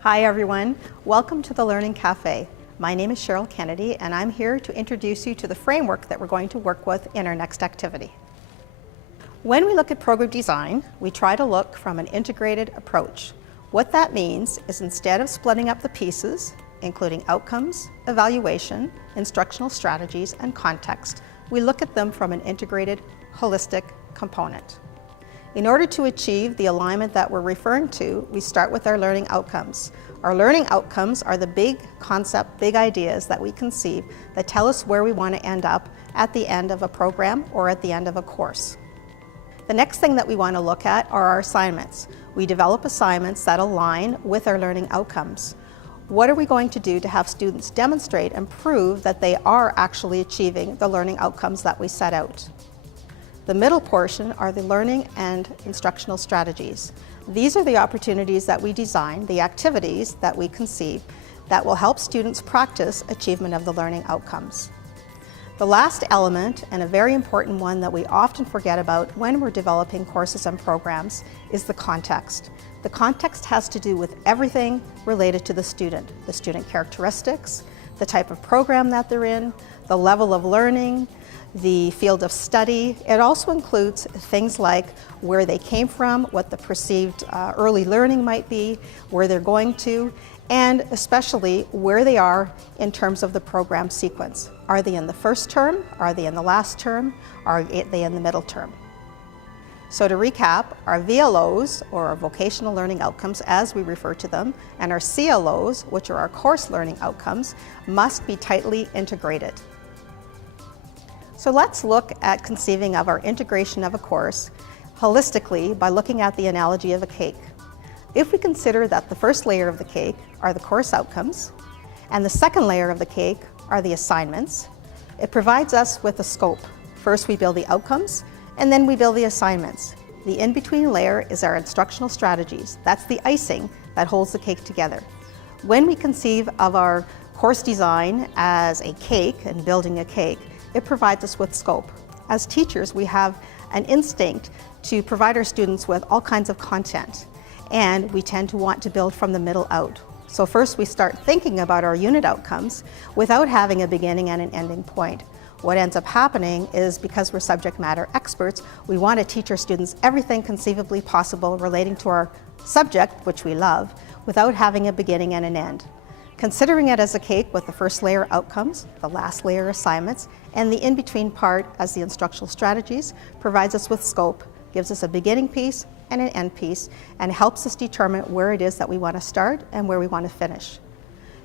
Hi everyone, welcome to the Learning Cafe. My name is Cheryl Kennedy and I'm here to introduce you to the framework that we're going to work with in our next activity. When we look at program design, we try to look from an integrated approach. What that means is instead of splitting up the pieces, including outcomes, evaluation, instructional strategies, and context, we look at them from an integrated, holistic component. In order to achieve the alignment that we're referring to, we start with our learning outcomes. Our learning outcomes are the big concept, big ideas that we conceive that tell us where we want to end up at the end of a program or at the end of a course. The next thing that we want to look at are our assignments. We develop assignments that align with our learning outcomes. What are we going to do to have students demonstrate and prove that they are actually achieving the learning outcomes that we set out? The middle portion are the learning and instructional strategies. These are the opportunities that we design, the activities that we conceive that will help students practice achievement of the learning outcomes. The last element, and a very important one that we often forget about when we're developing courses and programs, is the context. The context has to do with everything related to the student characteristics, the type of program that they're in, the level of learning, the field of study. It also includes things like where they came from, what the perceived early learning might be, where they're going to, and especially where they are in terms of the program sequence. Are they in the first term? Are they in the last term? Are they in the middle term? So to recap, our VLOs, or our vocational learning outcomes as we refer to them, and our CLOs, which are our course learning outcomes, must be tightly integrated. So let's look at conceiving of our integration of a course holistically by looking at the analogy of a cake. If we consider that the first layer of the cake are the course outcomes, and the second layer of the cake are the assignments, it provides us with a scope. First we build the outcomes, and then we build the assignments. The in-between layer is our instructional strategies. That's the icing that holds the cake together. When we conceive of our course design as a cake and building a cake, it provides us with scope. As teachers, we have an instinct to provide our students with all kinds of content, and we tend to want to build from the middle out. So first we start thinking about our unit outcomes without having a beginning and an ending point. What ends up happening is, because we're subject matter experts, we want to teach our students everything conceivably possible relating to our subject, which we love, without having a beginning and an end. Considering it as a cake with the first layer outcomes, the last layer assignments, and the in-between part as the instructional strategies provides us with scope, gives us a beginning piece and an end piece, and helps us determine where it is that we want to start and where we want to finish.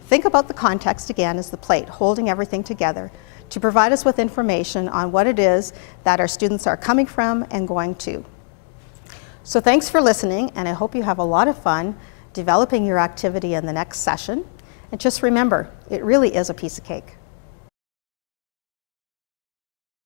Think about the context again as the plate holding everything together to provide us with information on what it is that our students are coming from and going to. So thanks for listening, and I hope you have a lot of fun developing your activity in the next session. And just remember, it really is a piece of cake.